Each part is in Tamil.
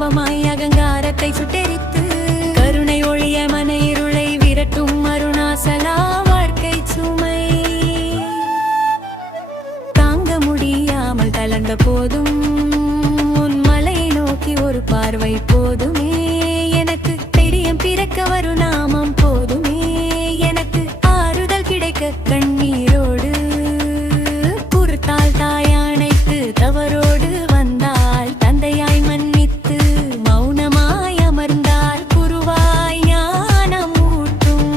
ஸ்தம்பமாய் அகங்காரத்தை சுட்டெரித்து கருணை ஒழிய மன இருளை விரட்டும் அருணாசலா. வாழ்க்கை சுமை தாங்க முடியாமல் தளர்ந்த போதும் உன் மலையை நோக்கி ஒரு பார்வை போதுமே எனக்கு. தைரியம் பிறக்க வரும் நாமம் போதுமே எனக்கு. ஆறுதல் கிடைக்க கண்ணீரோடு பொறுத்தால் தாயானைக்கு தவறோடு வந்தால் தந்தையாய் மன்னித்து மௌனமாய் அமர்ந்தால் குருவாய் ஞானம் ஊட்டும்.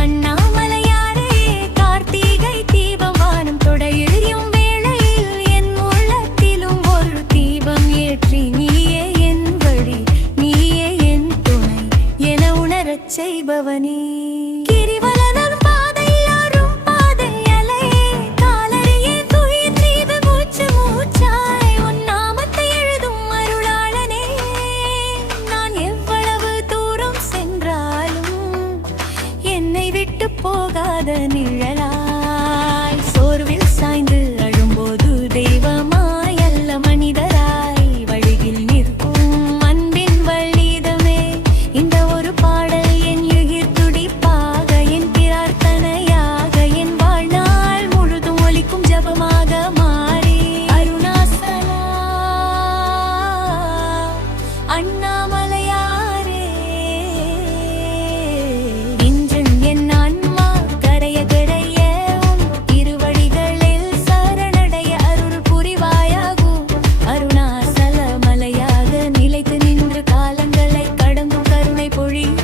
அண்ணாமலையாரே கார்த்திகை தீபம் வானம் தொடையும் வேளையில் என் உள்ளத்திலும் ஒரு தீபம் ஏற்றி நீயே என் வழி நீயே என் துணை என உணரச் செய்பவனே. கிரிவலனும் பாதையாரும் பாதையலை காலறியே துயிர் நீது மூச்சு மூச்சாய் உன் நாமத்தை எழுதும் அருளாளனே. நான் எவ்வளவு தூரம் சென்றாலும் என்னை விட்டு போகாத நிழலாய் சோர்வில் சாய்ந்து அழும்போது தெய்வமாய் அல்ல மனிதராய் வழியில் நிற்கும் அன்பின் வழிதமே. இந்த ஒரு பாடல் என் உயிர் துடிப்பாக என் பிரார்த்தனையாக என் வாழ்நாள் முழுதும் ஒலிக்கும் ஜபமாக மாறி அருணாசலா அண்ணாமலையாரே. இன்றும் என் ஆன்மா கரைய கரைய உன் திருவடிகளில் சரணடைய அருள் புரிவாயாகும். அருணாசல மலையாக நிலைத்து நின்று காலங்களை கடந்தும் கருணை பொழியும்.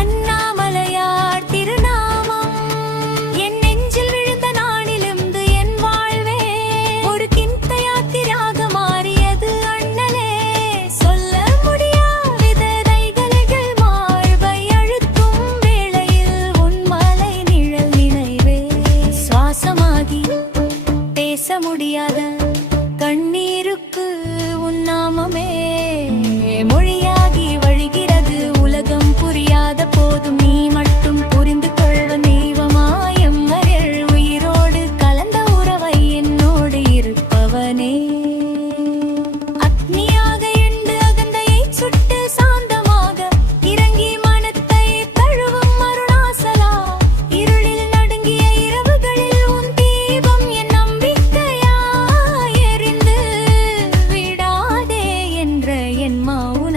அண்ணாமலையார் திருநாமம் என் நெஞ்சில் விழுந்த நாளிலிருந்து என் வாழ்வே ஒரு கிந்த யாத்திராக மாறியது அண்ணலே. சொல்ல முடியாத தைகள் மார்பை அழுத்தும் வேளையில் உன் மலை நிழல் நினைவே சுவாசமாகி பேச முடியாத கண்ணீருக்கு உன் நாமமே மொழியாகி வழிகிறது. உலகம் புரியாத போதும் நீ மட்டும் புரிந்து கொள்வ தெய்வமாயம் மரள் உயிரோடு கலந்த உறவை என்னோடு இருப்பவனே. அக்னியாக எழுந்து அகந்தையை சுட்டு சாந்தமாக இறங்கி மனத்தை தழுவும் அருணாசலா. இருளில் நடுங்கிய இரவுகளில் உன் தீபம் என் நம்பிக்கையாய் எரிந்து விடாதே என்ற என் மௌன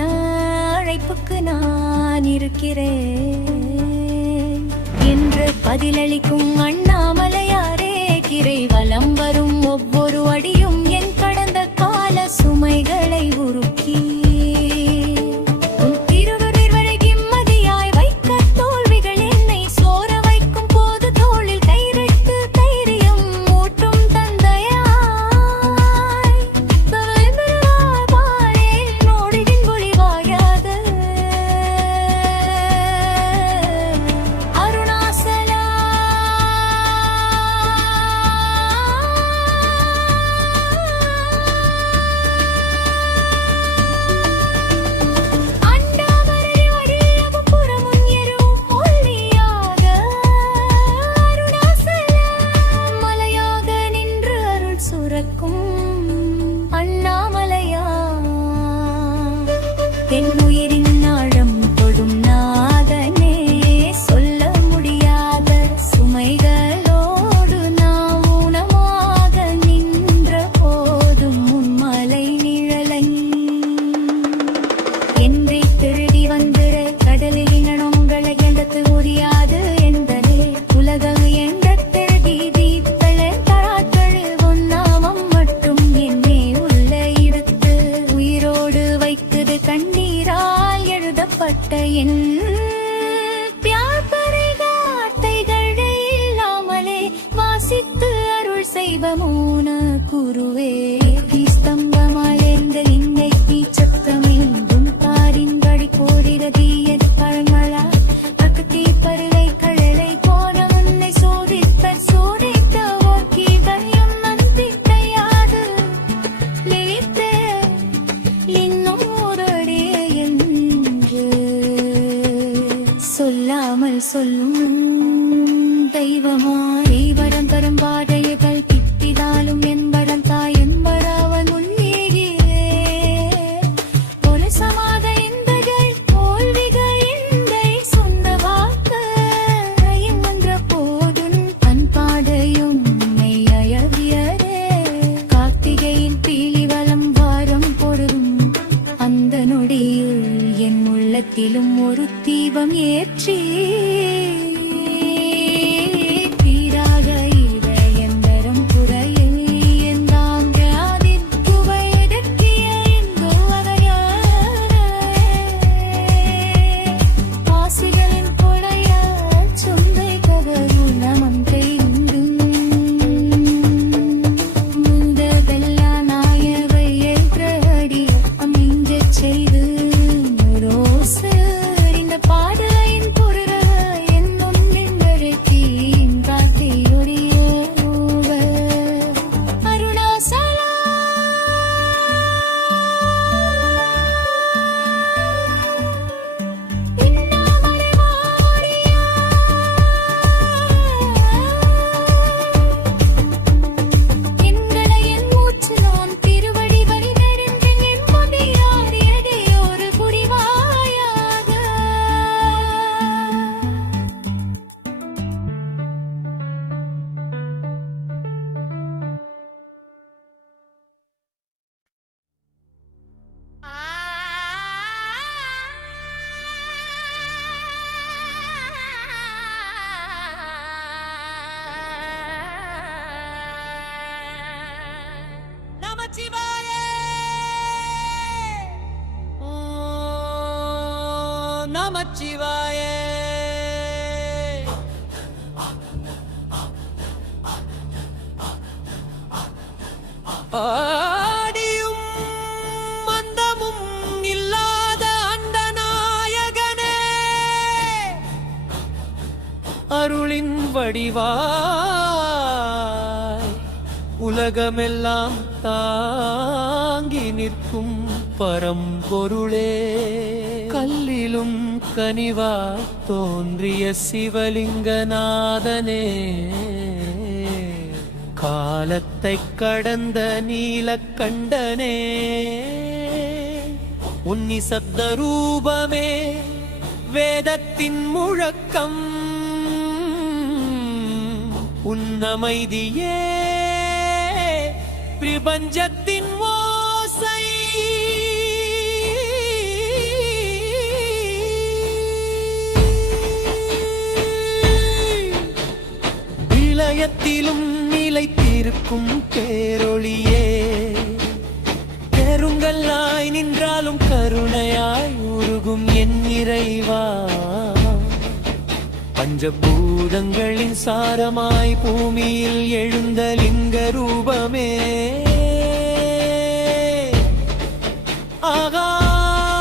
அழைப்புக்கு நான் இருக்கிறேன் என்று பதிலளிக்கும் அண்ணாமலையாரே. கிரை வலம் வரும் ஒவ்வொரு அடியும் என் கடந்த கால சுமைகளை உருக்கி உன் திருவருள் வரை நிம்மதியாய் வைக்க தோல்விகள் என்னை சோர வைக்கும் போது தோளில் கைரெட்டு தைரியம் ஊட்டும் தந்தையாய் தலைமையாய் பாரேன் நோடியின் ஒளிவாயாத அருணாசலா அண்ணாமலை வடிவம் புறமும் எரும் ஒளியாக அருணாசலா மலையாக நின்று அருள் சுரக்கும் அண்ணாமலையா. என் உயிரின் ஆழம் தொடும் நாதனே சொல்ல முடியாத சுமைகளோடு நான் ஊனமாக நின்ற போதும் உன் மலை நிழலை என்றே திருடி வந்துட கடலில் இனங்களை எந்தத்து உரியாது எந்தனே உலகம் எந்த திருடி தீத்தள தராக்களில் உன் நாமம் மட்டும் என்னே உள்ள எடுத்து உயிரோடு வைக்குது கண்ணீரால் எழுதப்பட்ட என் பியார்பரை வார்த்தைகளை இல்லாமலே வாசித்து அருள் செய்வமோன குருவே. ஸ்தம்பமாய் எந்த இன்மை சத்தமே உன் பாரின் வழி போரிரதி என் பழமழா அக்கத்தி பருளை கழலை போன உன்னை சோதித்த சோதித்த ஓக்கி பயம் நந்திக்கையாது லிவித்தே இன்னும் ஒரே என்று சொல்லாமல் சொல்லும் தெய்வமாய் வரம் தரும் பாதைகள் கிட்டிதாலும் என்படம் தாய் என்படாவன் நமச்சிவாய. ஆடியும் மந்தமும் இல்லாத அண்டநாயகனே, அருளின் வடிவாய் உலகமெல்லாம் தாங்கி நிற்கும் பரம்பொருளே, கல்லிலும் கனிவாய் தோன்றிய சிவலிங்கநாதனே, காலத்தை கடந்த நீலக்கண்டனே, உன்னி சப்த ரூபமே வேதத்தின் முழக்கம், உன்னமைதியே பிரபஞ்சத்தின் ஓசை. இளையத்திலும் நிலைத்திருக்கும் பேரொளியே, கருங்கல்லாய் நின்றாலும் கருணையாய் உருகும் என் இறைவா, பஞ்சபூதங்களின் சாரமாய் பூமியில் எழுந்த லிங்க ரூபமே,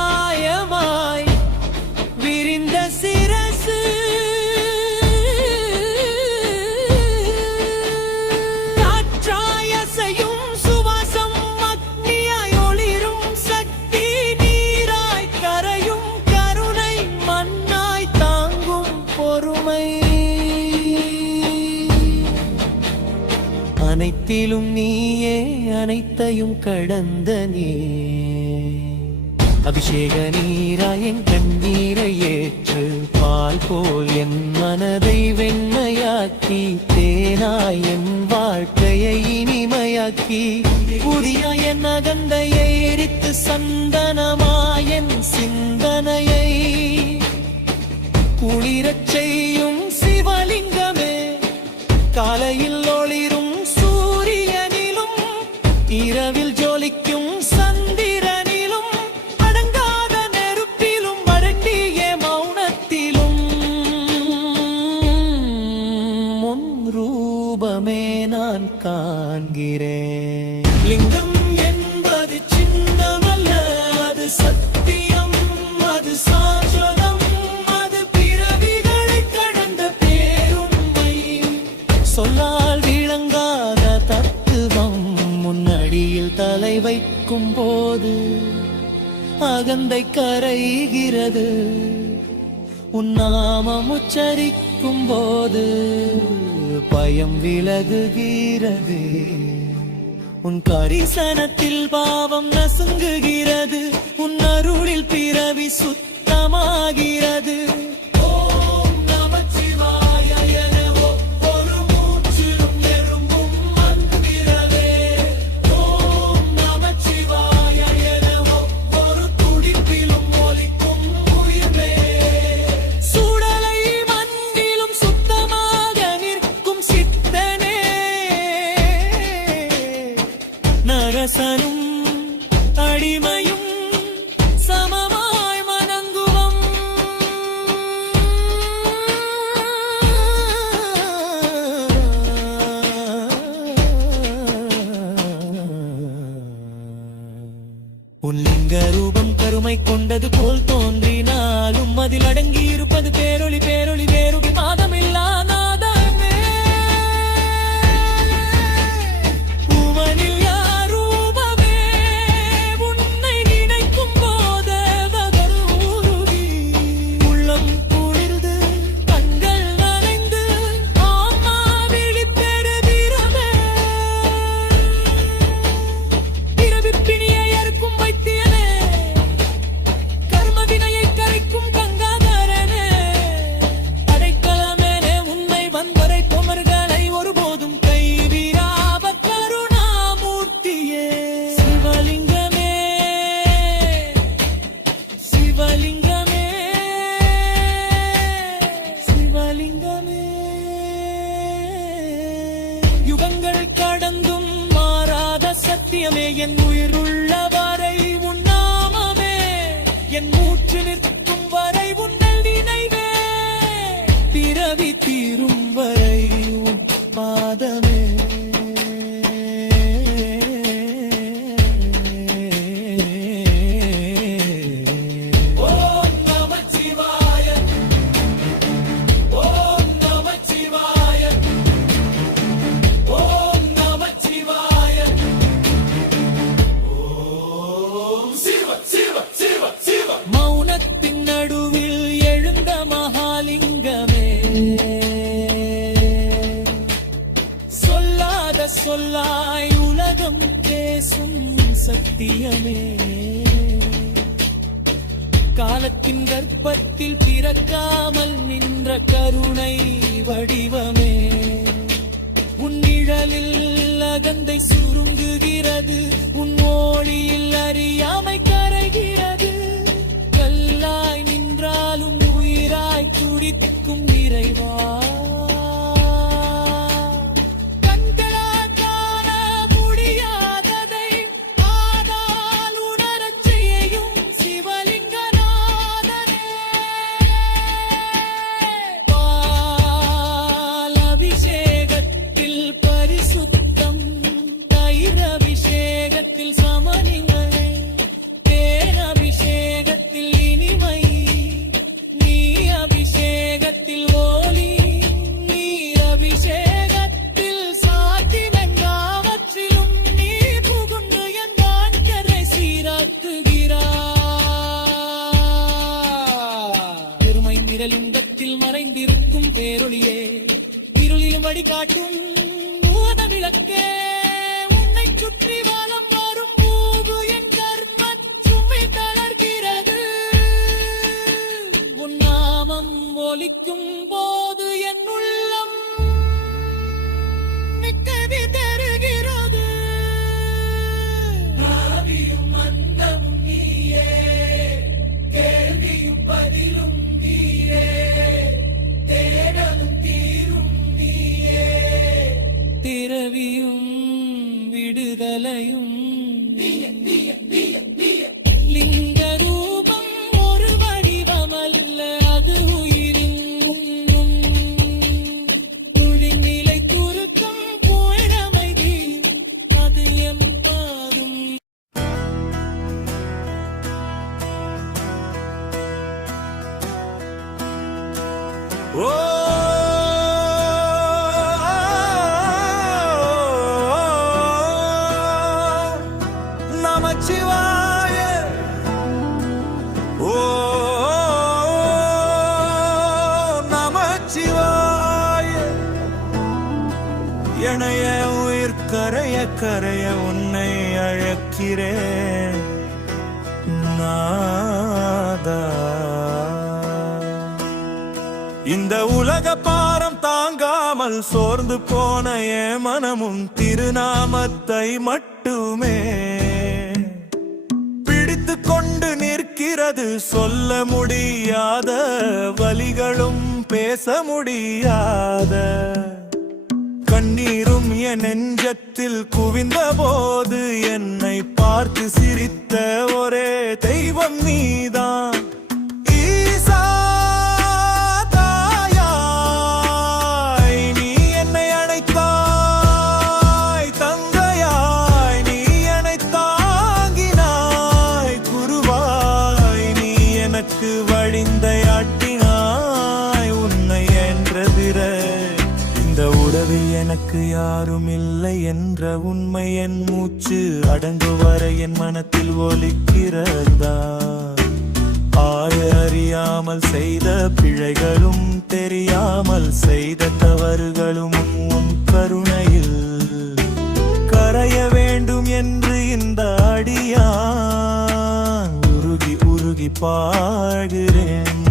ஆகாயமாய் விரிந்த சிரசு, காற்றாயசையும் சுவாசம், அக்னியாய் ஒளிரும் சக்தி, நீராய் கரையும் கருணை, மண்ணாய் தாங்கும் பொறுமை, அனைத்திலும் நீயே அனைத்தையும் கடந்த நீ, அபிஷேக நீராய் என் கண்ணீரை ஏற்று, பால் போல் என் மனதை வெண்மையாக்கி, தேனாய் என் வாழ்க்கையை இனிமையாக்கி, புதிய என் அகந்தையை எரித்து சந்தனமாய் என் சிந்தனையை குளிரச் செய்யும் சிவலிங்கமே, காலையில் ஒளிரும் சூரியனிலும் இரவில் ஜொலிக்கும் சந்திரனிலும், அடங்காத நெருப்பிலும் அடங்கிய மௌனத்திலும், முன் ரூபமே நான் காண்கிறேன். லிங்கம் என்பது சின்னமல்ல, அது சத்தியம், அது சாஸ்வதம், அது பிறவிகளை கடந்த பேருண்மை, சொல்லால் விளங்காத தத்துவம், முன்னடியில் தலை வைக்கும் போது அகந்தை கரைகிறது, உன் நாமம் உச்சரிக்கும் போது பயம் விலகுகிறது, உன் கரிசனத்தில் பாவம் நசுங்குகிறது, உன் அருளில் பிறவி சுத்தமாகிறது. ஓம் நமச்சிவாய என ஒவ்வொரு மூச்சிலும் எறும்பும் மந்திரவே, ஓம் நமச்சிவாய என ஒவ்வொரு துடிப்பிலும் ஒலிக்கும் உயிர்வே, சுடலை மண்ணிலும் சுத்தமாக நிற்கும் சித்தனே, நரசனும் அடிமையும் சமமாய் மணங்குவம், உன் லிங்க ரூபம் கருமை கொண்டது போல் தோன்றினாலும், அதில் அடங்கி இருப்பது பேரொளி, பேரொளி வேறுகி மாதமில்லா நாதமே, உவனில் யார் ரூபமே, உன்னை நினைக்கும் போது உருகி, உள்ளம் குளிர்ந்து கண்கள் நனைந்து ஆன்மா விழிப்பெறுகிறதே, பிறவிப்பிணியை அறுக்கும் வைத்தியனே, கர்ம வினையை கரைக்கும் கங்காதரனே, அடைக்கலமேனே உன்னை வந்தரை குமர்களை ஒருபோதும் கைவிடாத கருணாமூர்த்தியே, சிவலிங்கமே, சிவலிங்கமே, சிவலிங்கமே, யுகங்கள் கடந்தும் மாறாத சத்தியமே, என் உயிருள்ள வரை உன் நாமமே, என் மூச்சு நிற்கும் வரை உன்னை சொல்லாய் உலகம் பேசும் சத்தியமே. காலத்தின் கர்ப்பத்தில் பிறக்காமல் நின்ற கருணை வடிவமே. உன் நிழலில் அகந்தை சுருங்குகிறது, உன் மொழியில் அறியாமை கரைகிறது. கல்லாய் நின்றாலும் உயிராய் துடிக்கும் இறைவா, லிங்கத்தில் மறைந்திருக்கும் பேரொளியே, இருளிலும் வழிகாட்டும் மூத விளக்கே. உன்னை சுற்றி வாழம் வரும் போது என் கர்மம் சுமை தளர்கிறது. உன் நாமம் ஒலிக்கும் போது என் உள்ளம் நிக்கதி தருகிறது. ஆதியும் அந்தமும் நீயே, கேள்வியும் பதிலும் திரவியும் விடுதலையும். லிங்க ரூபம் ஒரு வடிவமல்ல, அது உயிரின் துளிநிலை துருக்கம் புயலமைதி, அது எம்பாதும். ஓ நமச்சிவாய, ஓ நமச்சிவாய. எனைய உயிர் கரைய கரைய உன்னை அழைக்கிறேன் நாதா. இந்த உலக பாரம் தாங்காமல் சோர்ந்து போன என் மனமும் திருநாமத்தை மட்டுமே பிடித்து கொண்டு நிற்கிறது. சொல்ல முடியாத வலிகளும் பேச முடியாத கண்ணீரும் என் நெஞ்சத்தில் குவிந்த போது என்னை பார்த்து சிரித்த ஒரே தெய்வம் நீதான். வழிந்தையாட்டினாய் உன்னை என்றதிர. இந்த உறவில் எனக்கு யாரும் இல்லை என்ற உண்மை என் மூச்சு அடங்குவரை என் மனத்தில் ஒலிக்கிறதா. அறியாமல் செய்த பிழைகளும் தெரியாமல் செய்த தவறுகளும் உன் கருணையில் கரைய வேண்டும் என்று இந்த அடியான் உருகி உருகி பாடுகிறேன்.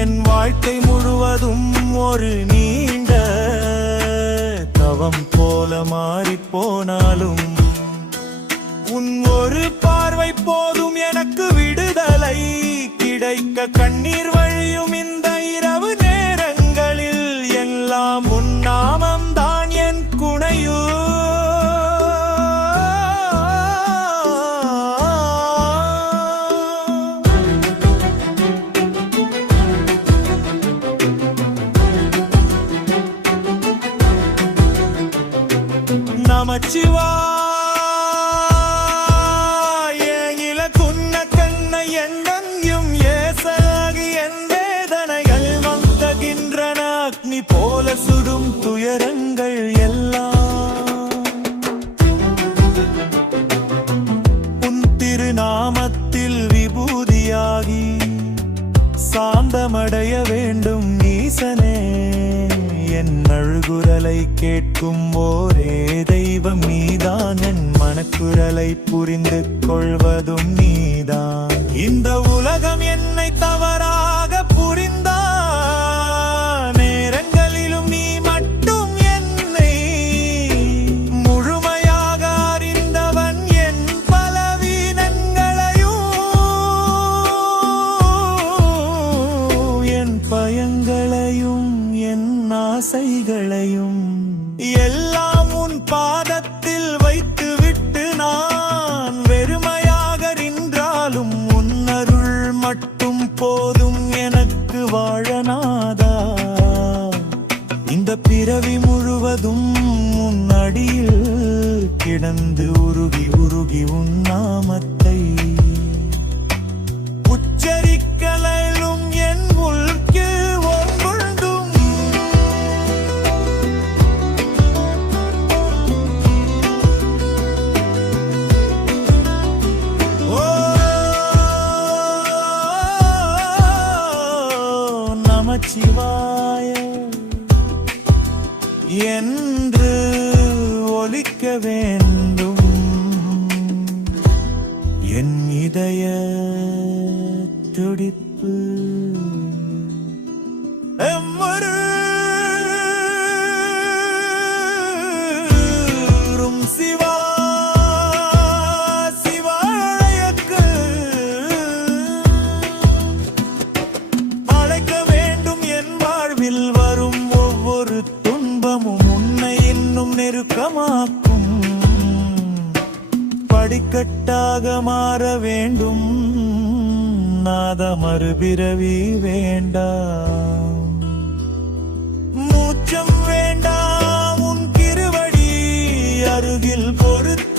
என் வாழ்க்கை முழுவதும் ஒரு நீண்ட தவம் போல மாறிப் போனாலும் உன் ஒரு பார்வை போதும் எனக்கு விடுதலை கிடைக்க. கண்ணீர் வழியும் இந்த இரவு நேரங்களில் எல்லாம் உன் நாமம் தான் என் குணையோ. நமச்சிவாய, இலக்குன்ன கண்ணை எண்ணெங்கும் ஏசாகி என் வேதனைகள் வந்தகின்றன. அக்னி போல சுடும் துயரங்கள் எல்லாம் உன் திருநாமத்தில் விபூதியாகி சாந்தமடைய வேண்டும் ஈசனே. என் அழுகுரலை குரலை கேட்கும் ஒரே தெய்வம் நீதான், என் மனக்குரலை புரிந்து கொள்வதும் நீதான். இந்த உலகம் என்னை தவறாக புரிந்தான், நேரங்களிலும் நீ மட்டும் என்னை முழுமையாக அறிந்தவன். என் பலவீனங்களையும் என் பயங்களையும் என் ஆசைகளையும் எல்லாம் உன் பாதத்தில் வைத்துவிட்டு நான் வெறுமையாக நின்றாலும் உன் அருள் மட்டும் போதும் எனக்கு வாழநாதா. இந்த பிறவி முழுவதும் உன் அடியில் கிடந்து உருகி உருகி உன் நாமத்தை உச்சரிக்கலும் என் உள்க்கு ஒன்றும். ஓ நமச்சிவாய என்று ஒலிக்க வேண்டும் என் இதய துடிப்பு. எம்மரும் சிவா சிவாயக்கு அழைக்க வேண்டும். என் வாழ்வில் வரும் ஒவ்வொரு துன்பமும் உன்னை இன்னும் நெருக்கமாக்கும் படிக்கட்டாக மாற வேண்டும். நாத மறுபிறவி வேண்டாம், மூச்சம் வேண்டாம், உன் திருவடி அருகில் பொறுத்து